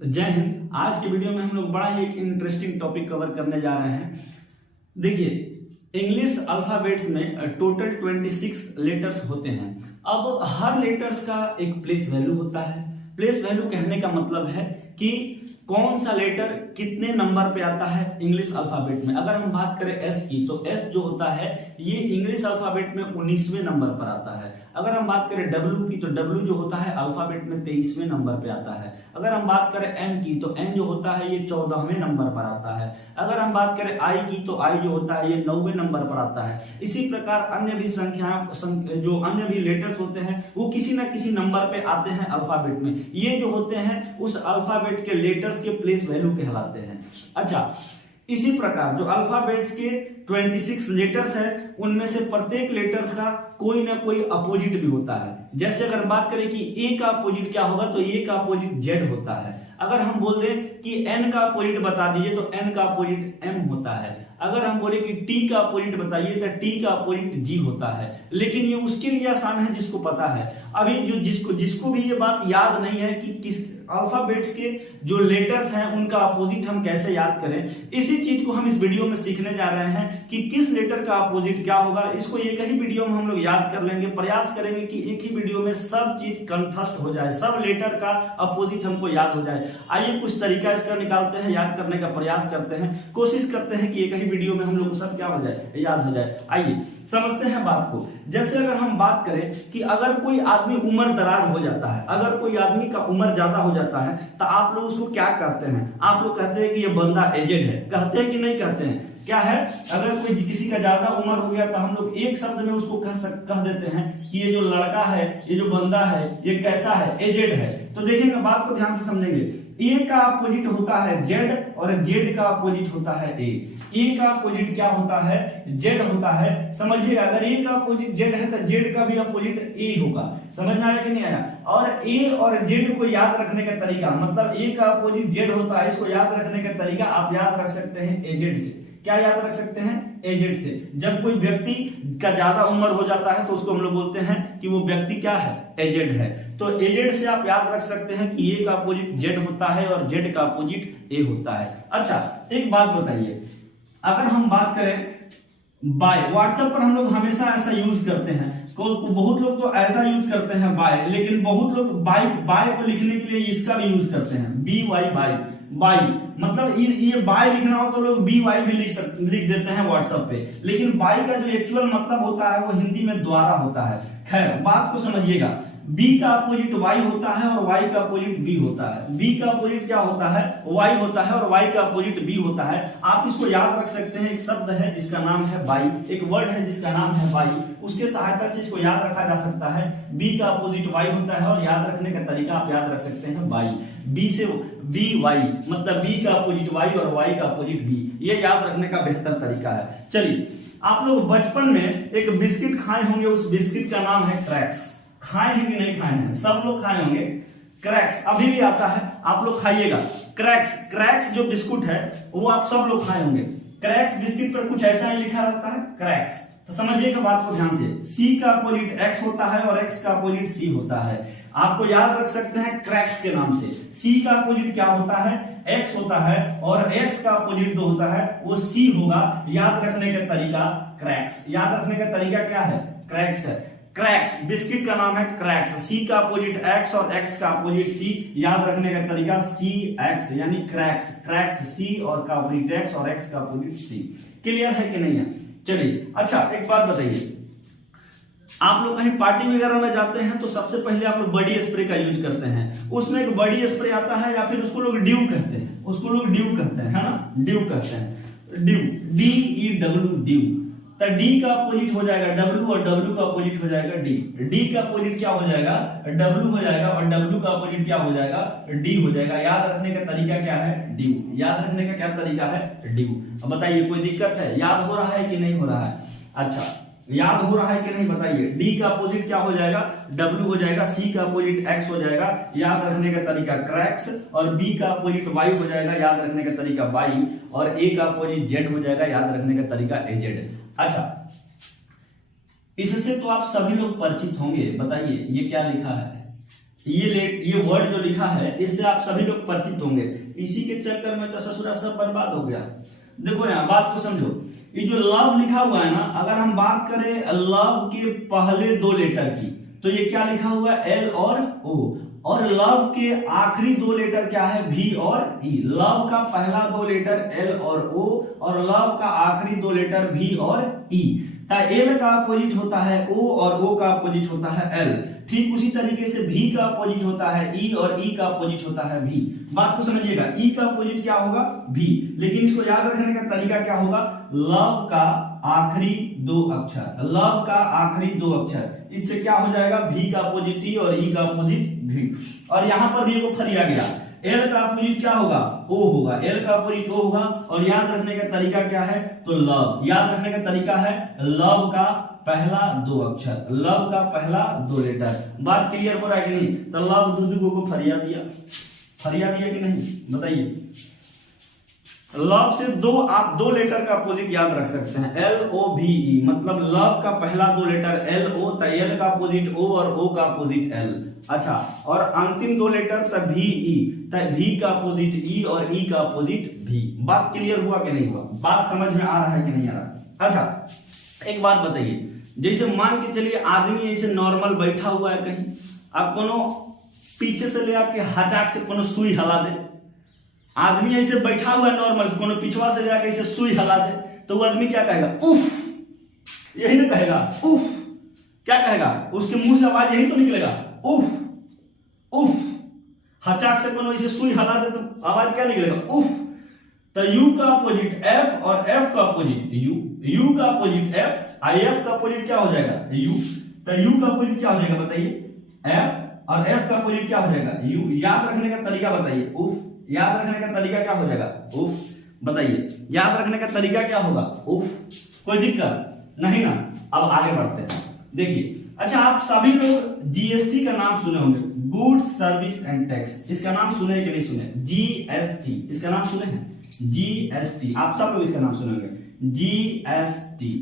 जय हिंद। आज के वीडियो में हम लोग बड़ा ही एक इंटरेस्टिंग टॉपिक कवर करने जा रहे हैं। देखिए, इंग्लिश अल्फाबेट्स में टोटल 26 लेटर्स होते हैं। अब हर लेटर्स का एक प्लेस वैल्यू होता है। प्लेस वैल्यू कहने का मतलब है कि कौन सा लेटर कितने नंबर पे आता है इंग्लिश अल्फाबेट में। अगर हम बात करें एस की, तो एस जो होता है ये इंग्लिश अल्फाबेट में 19वें नंबर पर आता है। अगर हम बात करें डब्ल्यू की, तो डब्ल्यू जो होता है अल्फाबेट में 23वें नंबर पे आता है। अगर हम बात करें एन की, तो एन जो होता है ये 14वें नंबर पर आता है। अगर हम बात करें आई की, तो आई जो होता है ये 9वें नंबर पर आता है। इसी प्रकार अन्य भी संख्याएं जो अन्य भी लेटर्स होते हैं वो किसी ना किसी नंबर पे आते हैं अल्फाबेट में। ये जो होते हैं उस अल्फाबेट के लेटर्स के प्लेस वैल्यू कहलाते हैं। अच्छा, इसी प्रकार जो अल्फाबेट्स के 26 लेटर्स है उनमें से प्रत्येक लेटर्स का कोई ना कोई अपोजिट भी होता है। जैसे अगर बात करें कि ए का अपोजिट क्या होगा, तो ए का अपोजिट जेड होता है। अगर हम बोल दें कि एन का अपोजिट बता दीजिए, तो एन का अपोजिट एम होता है। अगर हम बोले कि टी का अपोजिट बताइए, तो टी का अपोजिट जी होता है। लेकिन ये उसके लिए आसान है जिसको पता है। अभी जो जिसको भी ये बात याद नहीं है कि किस अल्फाबेट्स के जो लेटर्स हैं उनका अपोजिट हम कैसे याद करें, इसी चीज को हम इस वीडियो में सीखने जा रहे हैं कि किस लेटर का अपोजिट क्या होगा। इसको एक ही वीडियो में हम लोग याद कर लेंगे। प्रयास करेंगे कि एक ही वीडियो में सब चीज कंठस्थ हो जाए, सब लेटर का अपोजिट हमको याद हो जाए। आइए कुछ तरीका इसका निकालते हैं, याद करने का प्रयास करते हैं, कोशिश करते हैं कि एक ही वीडियो में हम लोग सब क्या हो जाए, याद हो जाए। आइए समझते हैं बात को। जैसे अगर हम बात करें कि अगर कोई आदमी उम्र दराज हो जाता है, अगर कोई आदमी का उम्र ज्यादा हो जाता है, तो आप लोग उसको क्या कहते हैं? आप लोग कहते हैं कि ये बंदा एजेड है। कहते हैं कि नहीं कहते हैं? क्या है, अगर कोई किसी का ज्यादा उम्र हो गया तो हम लोग एक शब्द में उसको कह देते हैं कि ये जो लड़का है, ये जो बंदा है, ये कैसा है, एजेड है। तो देखेंगे, बात को ध्यान से समझेंगे। ए का अपोजिट होता है जेड और जेड का अपोजिट होता है ए। ए का अपोजिट क्या होता है? जेड होता है। समझिएगा, अगर ए का अपोजिट जेड है तो जेड का भी अपोजिट ए होगा। समझ में आया कि नहीं आया? और ए और जेड को याद रखने का तरीका, मतलब ए का अपोजिट जेड होता है, इसको याद रखने का तरीका आप याद रख सकते हैं एजेड से। क्या याद रख सकते हैं? एजेड से। जब कोई व्यक्ति का ज्यादा उम्र हो जाता है तो उसको हम लोग बोलते हैं कि वो व्यक्ति क्या है? एजेड है। तो एजेड से आप याद रख सकते हैं कि ए का अपोजिट जेड होता है और जेड का अपोजिट ए होता है। अच्छा, एक बात बताइए, अगर हम बात करें बाय, व्हाट्सएप पर हम लोग हमेशा ऐसा यूज करते हैं। बहुत लोग तो ऐसा यूज करते हैं बाय, लेकिन बहुत लोग बाय को लिखने के लिए इसका भी यूज करते हैं, बी वाई बाय। बाई मतलब ये बाय लिखना हो तो लोग बी वाई भी लिख देते हैं व्हाट्सएप पे, लेकिन बाई का जो एक्चुअल मतलब होता है वो हिंदी में द्वारा होता है। खैर, बात को समझिएगा। बी का अपोजिट वाई होता है और वाई का अपोजिट बी होता है। बी का अपोजिट क्या होता है? वाई होता है और वाई का अपोजिट बी होता है। आप इसको याद रख सकते हैं। एक शब्द है जिसका नाम है बाई, एक वर्ड है जिसका नाम है बाई, उसके सहायता से इसको याद रखा जा सकता है। बी का अपोजिट वाई होता है और याद रखने का तरीका आप याद रख सकते हैं बाई। बी से बी वाई मतलब बी का अपोजिट वाई और वाई का अपोजिट बी, ये याद रखने का बेहतर तरीका है। चलिए, आप लोग बचपन में एक बिस्किट खाए होंगे, उस बिस्किट का नाम है क्रैक्स। खाए हैं कि नहीं खाए हैं? सब लोग खाए होंगे। क्रैक्स अभी भी आता है, आप लोग खाइएगा। क्रैक्स जो बिस्कुट है वो आप सब लोग खाए होंगे। क्रैक्स बिस्किट पर कुछ ऐसा ही लिखा रहता है, क्रैक्स। तो समझिएगा बात को ध्यान से। सी का अपोजिट एक्स होता है और एक्स का अपोजिट सी होता है। आपको याद रख सकते हैं क्रैक्स के नाम से। सी का अपोजिट क्या होता है? एक्स होता है और एक्स का अपोजिट जो होता है वो सी होगा। याद रखने का तरीका क्रैक्स। याद रखने का तरीका क्या है? क्रैक्स है। क्रैक्स बिस्किट का नाम है क्रैक्स। सी का अपोजिट एक्स और एक्स का अपोजिट सी। याद रखने का तरीका सी एक्स यानी क्रैक्स। क्रैक्स सी और का अपोजिट एक्स और एक्स का अपोजिट सी। क्लियर है कि नहीं है? चलिए, अच्छा एक बात बताइए, आप लोग कहीं पार्टी वगैरह में जाते हैं तो सबसे पहले आप लोग बॉडी स्प्रे का यूज करते हैं। उसमें एक बॉडी स्प्रे आता है या फिर उसको लोग ड्यू कहते हैं, उसको लोग ड्यू कहते हैं, है ना? ड्यू कहते हैं। Due, DEW, due. तो डी का अपोजिट हो जाएगा डब्ल्यू और डब्ल्यू का अपोजिट हो जाएगा डी। डी का अपोजिट क्या हो जाएगा? डब्ल्यू हो जाएगा और डब्ल्यू का अपोजिट क्या हो जाएगा? डी हो जाएगा। याद रखने का तरीका क्या है? ड्यू। याद रखने का क्या तरीका है? ड्यू। अब बताइए, कोई दिक्कत है? याद हो रहा है कि नहीं हो रहा है? अच्छा, याद हो रहा है कि नहीं बताइए। डी का अपोजिट क्या हो जाएगा? डब्ल्यू हो जाएगा। सी का अपोजिट एक्स हो जाएगा। याद रखने का तरीका क्रैक्स। और बी का अपोजिट वाई हो जाएगा। याद रखने का तरीका वाई। और ए का अपोजिट जेड हो जाएगा। याद रखने का तरीका एजेड। अच्छा, इससे तो आप सभी लोग परिचित होंगे। बताइए, ये क्या लिखा है? ये वर्ड जो लिखा है इससे आप सभी लोग परिचित होंगे। इसी के चक्कर में तो ससुरा सब बर्बाद हो गया। देखो यहाँ बात को समझो, ये जो लव लिखा हुआ है ना, अगर हम बात करें लव के पहले 2 लेटर की, तो ये क्या लिखा हुआ है, एल और ओ, और लव के आखिरी 2 लेटर क्या है, भी और ई। लव का पहला 2 लेटर एल और ओ, और लव का आखिरी 2 लेटर भी और ई। एल का अपोजिट होता है ओ, और ओ का अपोजिट होता है एल। ठीक उसी तरीके से भी का अपोजिट होता है ई, और ई का अपोजिट होता है भी। बात को समझिएगा, ई का अपोजिट क्या होगा, भी। लेकिन इसको याद रखने का तरीका क्या होगा, लव का आखिरी 2 अक्षर, लव का आखिरी 2 अक्षर, इससे क्या हो जाएगा, भी का अपोजिट ई और ई का अपोजिट भी। और यहां पर भी एगो फरिया गया, एल का अपोजिट क्या होगा, ओ होगा, एल का अपोजिट ओ होगा। और याद रखने का तरीका क्या है, तो लव, याद रखने का तरीका है लव का पहला 2 अक्षर, लव का पहला 2 लेटर। बात क्लियर हो रहा है कि नहीं। तो लव दुदुगो को फरिया दिया, फरिया दिया कि नहीं, बताइए। लव से आप 2 लेटर का अपोजिट याद रख सकते हैं, एल ओ भी ई, मतलब लव का पहला 2 लेटर एल ओ, तो एल का अपोजिट ओ और ओ का अपोजिट एल। अच्छा, और अंतिम 2 लेटर तो भी ई, तो भी का अपोजिट ई और ई का अपोजिट भी। बात क्लियर हुआ कि नहीं हुआ, बात समझ में आ रहा है कि नहीं आ रहा। अच्छा एक बात बताइए, जैसे मान के चलिए आदमी ऐसे नॉर्मल बैठा हुआ है कहीं, अब कोनो पीछे से ले आके हटाक से कोनो सुई हला दे, आदमी ऐसे बैठा हुआ है नॉर्मल, कोनो पिछवा से ले आके ऐसे सुई हला दे, तो वो आदमी क्या कहेगा, उफ, यही ना कहेगा, उफ। क्या कहेगा, उसके मुंह से आवाज यही तो निकलेगा, उफ उफ। हचाक से कोनो ऐसे सुई हला दे तो आवाज क्या निकलेगा, उफ। तो यू का अपोजिट एफ और एफ का अपोजिट यू, यू का अपोजिट एफ, एफ का अपोजिट क्या हो जाएगा, यू। तो यू का अपोजिट क्या हो जाएगा बताइए, एफ, और एफ का अपोजिट क्या हो जाएगा, यू। याद रखने का तरीका बताइए, उफ। याद रखने का तरीका क्या हो जाएगा, उफ। बताइए याद रखने का तरीका क्या होगा, उफ। कोई दिक्कत नहीं ना। अब आगे बढ़ते हैं, देखिए। अच्छा, आप सभी लोग जीएसटी का नाम सुने होंगे, गुड्स सर्विस एंड टैक्स। इसका नाम सुने कि नहीं सुने, जीएसटी, इसका नाम सुने हैं, जीएसटी। आप सब लोग इसका नाम सुने होंगे, जीएसटी।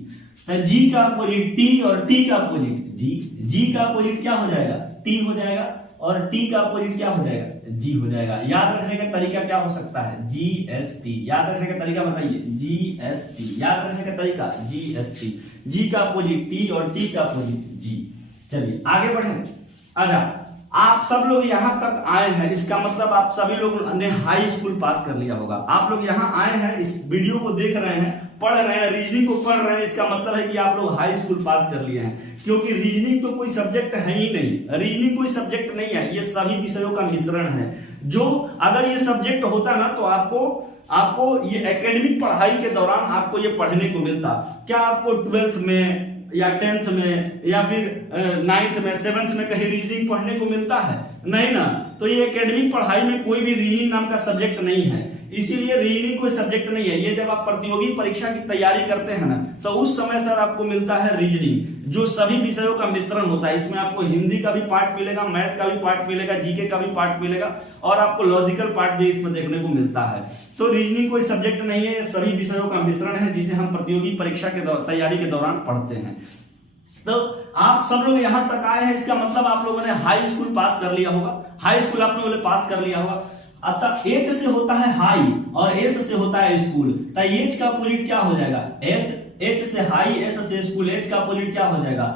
तो जी का अपोजिट टी और टी का अपोजिट जी। जी का अपोजिट क्या हो जाएगा, टी हो जाएगा, और टी का अपोजिट क्या हो जाएगा, जी हो जाएगा। याद रखने का तरीका क्या हो सकता है, जीएसटी। याद रखने का तरीका बताइए, जीएसटी। याद रखने का तरीका जीएसटी। जी का अपोजिट टी और टी का अपोजिट जी। चलिए आगे बढ़ें। अच्छा, आप सब लोग यहां तक आए हैं, इसका मतलब आप सभी लोग ने हाई स्कूल पास कर लिया होगा। आप लोग यहां आए हैं, इस वीडियो को देख रहे हैं, पढ़ रहे हैं, रीजनिंग को पढ़ रहे हैं, इसका मतलब है कि आप लोग हाई स्कूल पास कर लिए हैं। क्योंकि रीजनिंग तो कोई सब्जेक्ट है ही नहीं, रीजनिंग कोई सब्जेक्ट नहीं है, ये सभी विषयों का मिश्रण है। जो अगर ये सब्जेक्ट होता ना तो आपको ये एकेडमिक पढ़ाई के दौरान आपको ये पढ़ने को मिलता। क्या आपको 12th में या 10th में या फिर 9th में 7th में कहीं रीजनिंग पढ़ने को मिलता है, नहीं ना। तो ये एकेडमिक पढ़ाई में कोई भी रीजनिंग नाम का सब्जेक्ट नहीं है, इसीलिए रीजनिंग कोई सब्जेक्ट नहीं है। ये जब आप प्रतियोगी परीक्षा की तैयारी करते हैं ना, तो उस समय सर आपको मिलता है रीजनिंग, जो सभी विषयों का मिश्रण होता है। इसमें आपको हिंदी का भी पार्ट मिलेगा, मैथ का भी पार्ट मिलेगा, जीके का भी पार्ट मिलेगा, और आपको लॉजिकल पार्ट भी इसमें देखने को मिलता है। तो रीजनिंग कोई सब्जेक्ट नहीं है, सभी विषयों का मिश्रण है, जिसे हम प्रतियोगी परीक्षा के तैयारी के दौरान पढ़ते हैं। तो आप सब लोग यहां तक आए हैं, इसका मतलब आप लोगों ने हाई स्कूल पास कर लिया होगा, हाई स्कूल आप लोगों ने पास कर लिया होगा। अतः एच से होता है हाई और एस से होता है स्कूल। तो एच का अपोजिट क्या हो जाएगा, एस। एच से हाई, एस से स्कूल, एच का अपोजिट क्या हो जाएगा,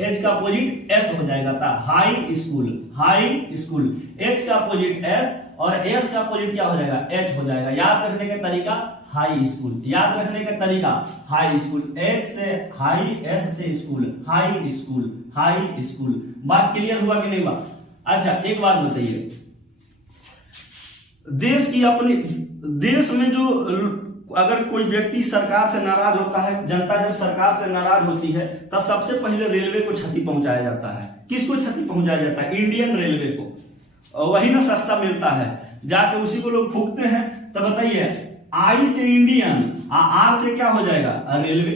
एच का अपोजिट एस हो जाएगा। था high school, high school. H का अपोजिट एस और एस का अपोजिट क्या हो जाएगा, एच हो जाएगा। याद रखने का तरीका हाई स्कूल, याद रखने का तरीका हाई स्कूल। एच से हाई, एस से school, high school, high school. बात क्लियर हुआ कि नहीं हुआ। अच्छा एक बात बताइए, देश में जो अगर कोई व्यक्ति सरकार से नाराज होता है, जनता जब सरकार से नाराज होती है, तब सबसे पहले रेलवे को क्षति पहुंचाया जाता है। किसको क्षति पहुंचाया जाता है, इंडियन रेलवे को। वही ना सस्ता मिलता है, जाके उसी को लोग फूकते हैं। तो बताइए, आई से इंडियन, आर से क्या हो जाएगा, रेलवे,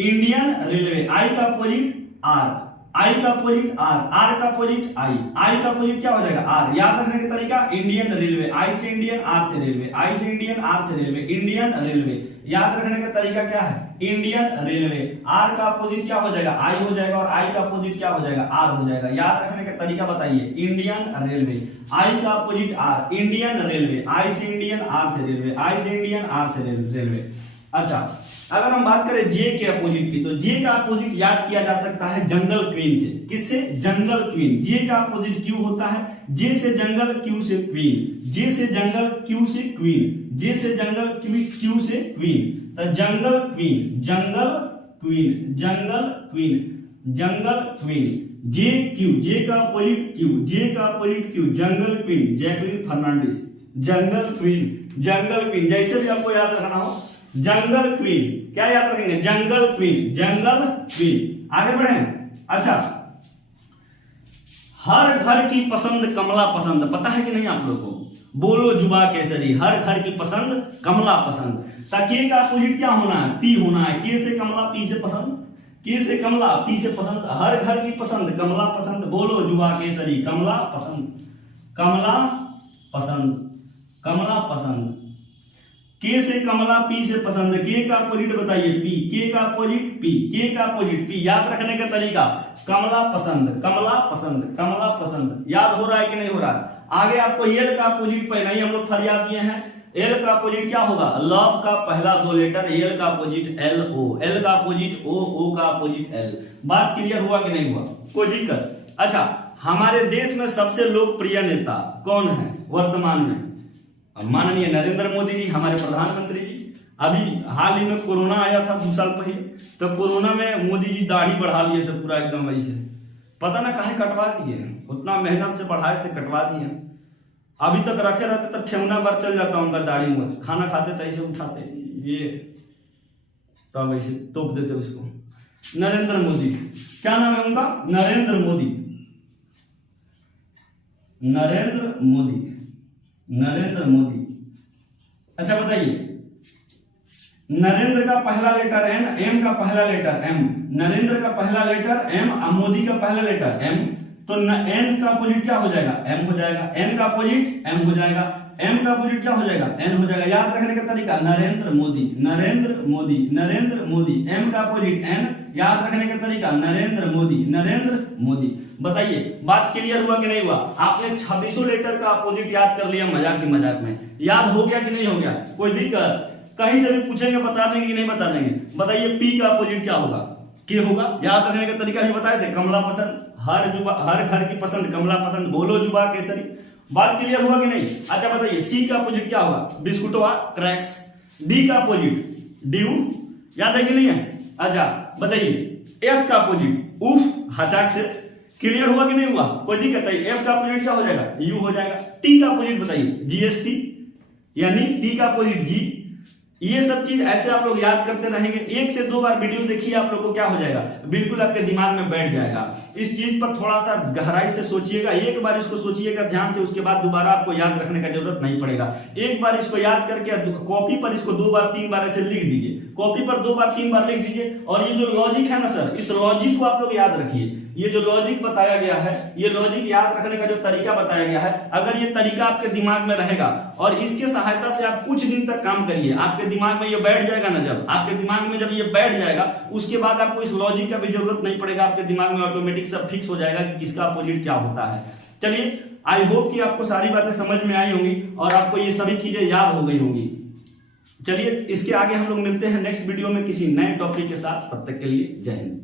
इंडियन रेलवे। आई का अपोजिट आर, आई का अपोजिट आर, आर का अपोजिट आई, आई का अपोजिट क्या हो जाएगा, आर। याद रखने का तरीका इंडियन रेलवे, आई से इंडियन, आर से रेलवे, आई से इंडियन, आर से रेलवे, इंडियन रेलवे। याद रखने का तरीका क्या है, इंडियन रेलवे। आर का अपोजिट क्या हो जाएगा, आई हो जाएगा, और आई का अपोजिट क्या हो जाएगा, आर हो जाएगा। याद रखने का तरीका बताइए, इंडियन रेलवे, आई का अपोजिट आर, इंडियन रेलवे, आई से इंडियन, आर से रेलवे, आई से इंडियन, आर से रेलवे। अच्छा, अगर हम बात करें जे के अपोजिट की, तो जे का अपोजिट याद किया जा सकता है जंगल क्वीन से। किससे, जंगल क्वीन। जे का अपोजिट क्यू होता है, जे से जंगल, क्यू से क्वीन, जे से जंगल, क्यू से क्वीन, जे से जंगल, क्यू से क्वीन। तो जंगल क्वीन, जंगल क्वीन, जंगल क्वीन, जंगल क्वीन। जे क्यू, जे का अपोजिट क्यू, जे का अपोजिट क्यू, जंगल क्वीन, जैकलिन फर्नांडिस, जंगल क्वीन, जंगल क्वीन। जैसे भी आपको याद रखना हो, जंगल क्वीन, क्या याद रखेंगे, जंगल क्वीन, जंगल क्वीन। आगे बढ़े। अच्छा, हर घर की पसंद कमला पसंद, पता है कि नहीं आप लोगों को, बोलो जुबा केसरी, हर घर की पसंद कमला पसंद। के का अपोजिट क्या होना है, पी होना है। के से कमला, पी से पसंद, के से कमला, पी से पसंद, हर घर की पसंद कमला पसंद, बोलो जुबा केसरी, कमला पसंद, कमला पसंद, कमला पसंद। के से कमला, पी से पसंद, के का अपोजिट बताइए, पी, के का अपोजिट पी, के का अपोजिट पी। याद रखने का तरीका, कमला पसंद, कमला पसंद, कमला पसंद। याद हो रहा है कि नहीं हो रहा है। आगे आपको एल का अपोजिट पहले ही हम लोग फरियाद दिए हैं। एल का अपोजिट क्या होगा, लव का पहला दो लेटर, एल का अपोजिट एल ओ, एल का अपोजिट ओ, ओ का अपोजिट एल। बात क्लियर हुआ कि नहीं हुआ, कोई दिक्कत। अच्छा, हमारे देश में सबसे लोकप्रिय नेता कौन है वर्तमान में, माननीय नरेंद्र मोदी जी, हमारे प्रधानमंत्री जी। अभी हाल ही में कोरोना आया था 2 साल पहले, तो कोरोना में मोदी जी दाढ़ी बढ़ा लिए थे पूरा एकदम वैसे, पता ना काहे कटवा दिए, उतना मेहनत से बढ़ाए थे, कटवा दिए। अभी तक रखे रहते तो ठेवना बार चल जाता उनका दाढ़ी मूछ, खाना खाते तो ऐसे उठाते ये, तब ऐसे तोप देते उसको। नरेंद्र मोदी, क्या नाम है उनका, नरेंद्र मोदी, नरेंद्र मोदी, नरेंद्र मोदी। अच्छा बताइए, नरेंद्र का पहला लेटर एन, एम का पहला लेटर एम, नरेंद्र का पहला लेटर एम, मोदी का पहला लेटर एम, तो एन का अपोजिट क्या हो जाएगा, एम हो जाएगा, एन का अपोजिट एम हो जाएगा, एम का अपोजिट क्या हो जाएगा, एन हो जाएगा। याद रखने का तरीका, नरेंद्र मोदी, नरेंद्र मोदी, नरेंद्र मोदी, एम का अपोजिट एन, याद रखने का तरीका नरेंद्र मोदी, नरेंद्र मोदी। बताइए बात क्लियर हुआ कि नहीं हुआ। आपने 2600 लेटर का अपोजिट याद कर लिया मजाक ही मजाक में, याद हो गया कि नहीं हो गया, कोई दिक्कत, कहीं से भी पूछेंगे बता देंगे कि नहीं बता देंगे। बताइए पी का अपोजिट क्या होगा, के होगा। याद रखने का तरीका भी बताए थे, कमला पसंद, हर घर की पसंद कमला पसंद, बोलो जुबा केसरी। बात क्लियर हुआ कि नहीं। अच्छा बताइए सी का अपोजिट क्या होगा, बिस्कुटवा क्रैक्स। डी का अपोजिट ड्यू, याद है कि नहीं है। अच्छा बताइए एफ का अपोजिट उफ, हचाक से। क्लियर हुआ कि नहीं हुआ, कोई दिक्कत नहीं। एफ का अपोजिट क्या हो जाएगा, यू हो जाएगा। टी का अपोजिट बताइए जीएसटी, यानी टी का अपोजिट जी। ये सब चीज ऐसे आप लोग याद करते रहेंगे, 1 से 2 बार वीडियो देखिए, आप लोग को क्या हो जाएगा, बिल्कुल आपके दिमाग में बैठ जाएगा। इस चीज पर थोड़ा सा गहराई से सोचिएगा, एक बार इसको सोचिएगा ध्यान से, उसके बाद दोबारा आपको याद रखने का जरूरत नहीं पड़ेगा। एक बार इसको याद करके कॉपी पर इसको 2 बार 3 बार ऐसे लिख दीजिए, कॉपी पर 2 बार 3 बार लिख दीजिए। और ये जो लॉजिक है ना सर, इस लॉजिक को आप लोग याद रखिए। ये जो लॉजिक बताया गया है, ये लॉजिक याद रखने का जो तरीका बताया गया है, अगर ये तरीका आपके दिमाग में रहेगा और इसके सहायता से आप कुछ दिन तक काम करिए, आपके दिमाग में ये बैठ जाएगा ना। जब आपके दिमाग में जब ये बैठ जाएगा, उसके बाद आपको इस लॉजिक का भी जरूरत नहीं पड़ेगा, आपके दिमाग में ऑटोमेटिक सब फिक्स हो जाएगा कि किसका अपोजिट क्या होता है। चलिए आई होप कि आपको सारी बातें समझ में आई होंगी और आपको ये सभी चीजें याद हो गई होंगी। चलिए इसके आगे हम लोग मिलते हैं नेक्स्ट वीडियो में किसी नए टॉपिक के साथ, तब तक के लिए जय हिंद।